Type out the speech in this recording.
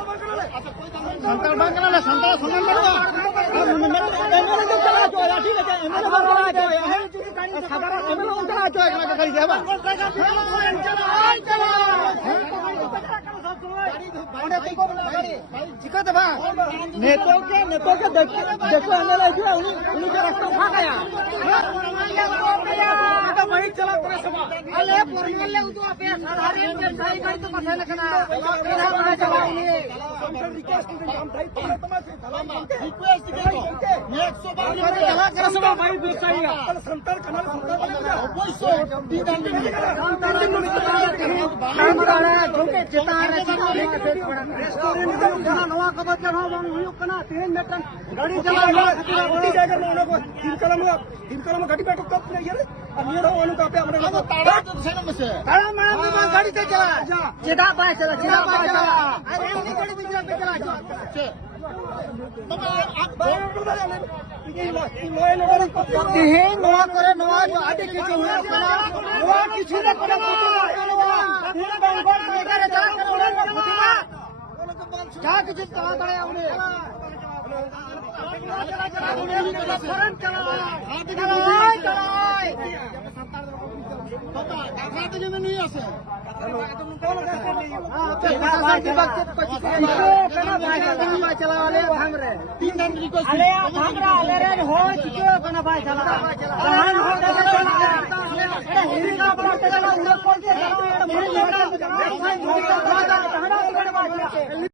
संताल बंद करा ले संताल सम्मान करो एमएलए जो चला जो या ठीक है एमएलए बंद करा जो है साधारण एमएलए बंद करा जो एकला करी देबा जिका दबा नेतो के देखो एमएलए जो उन्हीं का रास्ता उठा गया तो वही चला पूरे सभा अरे पुरमले तो आपे साधारण व्यवसायी गाड़ी तो पता लखना इधर बना चला उन्हें रिक्वेस्ट हम भाई रिक्वेस्ट करो 112 चला कर सभा भाई व्यवसायी संतर कनाल अवश्य दीदान नहीं काम रहा जोके चेता रे रेस्टोरेंट का नवा खबर चढ़ा हुई कना 3 मीटर गाड़ी चला गाड़ी जाकर लोगों को 3 कलम गाड़ी बैठो कब नहीं है अब वालों का पे अपने ताड़ा तो सेना में से ताड़ा मारा गाड़ी से चला सीधा बाय चला अरे नहीं गाड़ी बीच पे चला ये नवा करे नवा जो आटे के जो हुआ नवा किसी ने करे क्या किसी कहां करे उन्हें नहीं আছে चला